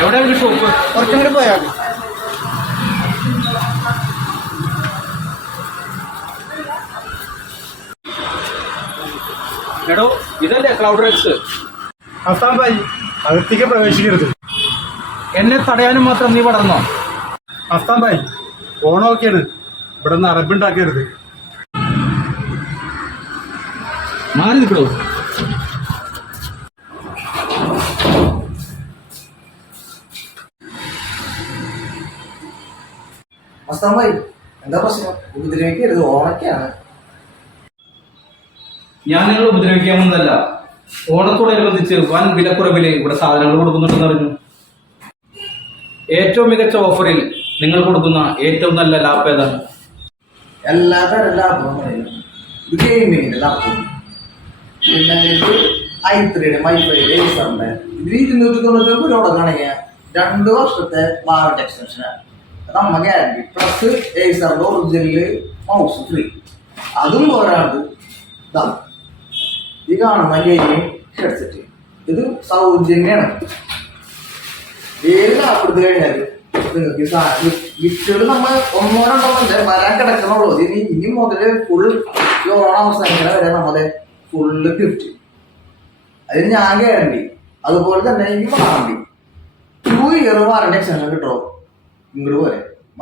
എവിടെയാണ് ഷോപ്പ്? കുറച്ചും കൂടി പോയാൽ മതി. എടോ, ഇതല്ലേ ക്ലൗഡ് റെക്സ്? അസാം ഭായി, അകത്തേക്ക് പ്രവേശിക്കരുത്. എന്നെ തടയാനും മാത്രം നീ വളർന്നോ? അസാം ഭായി, ഓണമൊക്കെയാണ്, ഇവിടെ നിന്ന് അറബുണ്ടാക്കരുത്. മാറി നിൽക്കണോ? അസ്താം ഭായി, എന്താ പ്രശ്നം? ഉപദ്രവിക്കരുത്, ഓണൊക്കെയാണ്. ഞാൻ നിങ്ങളെ ഉപദ്രവിക്കാമെന്നല്ല, ഓണത്തോടനുബന്ധിച്ച് വൻ വിലക്കുറവില് ഇവിടെ സാധനങ്ങൾ കൊടുക്കുന്നുണ്ടെന്ന് അറിഞ്ഞു. ഏറ്റവും മികച്ച ഓഫറിൽ നിങ്ങൾ കൊടുക്കുന്ന ഏറ്റവും നല്ല ലാഭം ഏതാണ്? എല്ലാ തരം ലാഭവും പറയുന്നു. ഇത് ഗെയിമിങ്ങിന്റെ ലാഭം. പിന്നെ ഇത് i3യുടെ മൈഫൈയുടെ ഏസറിന്റെ ഇത് 299 തുടങ്ങുകയാണെങ്കിൽ 2 വർഷത്തെ വാറന്റി എക്സ്റ്റൻഷനാണ്. നമ്മ ഗ്യാരണ്ടി പ്ലസ് ഏസറിന്റെ ഒറിജിനല് മൗസ് ഫ്രീ. അതും പോരാണ്ട് ഇതാണ് ഈ കാണുന്ന ഗെയിമിംഗ് ഹെഡ്സെറ്റ്. ഇത് സൗജന്യമാണ്. ഏത് ലാഭം എടുത്തു കഴിഞ്ഞാൽ നിങ്ങൾക്ക് ഈ സാധനം ഗിഫ്റ്റുകൾ നമ്മൾ ഒന്നോ രണ്ടോ വരാൻ കിടക്കണുള്ളൂ. ഇനി മുതല് ഫുൾ ഓണ അവസാനിക്കണ വരെ നമ്മളെ ഫുള്ള് ഗിഫ്റ്റ്. അതിന് ഞാൻ ഗ്യാരണ്ടി. അതുപോലെ തന്നെ ഇനി വാറണ്ടി 2 ഇയർ വാറണ്ടി എക്സ്റ്റൻഷൻ കിട്ടുമോ? ഇങ്ങോട്ട് പോലെ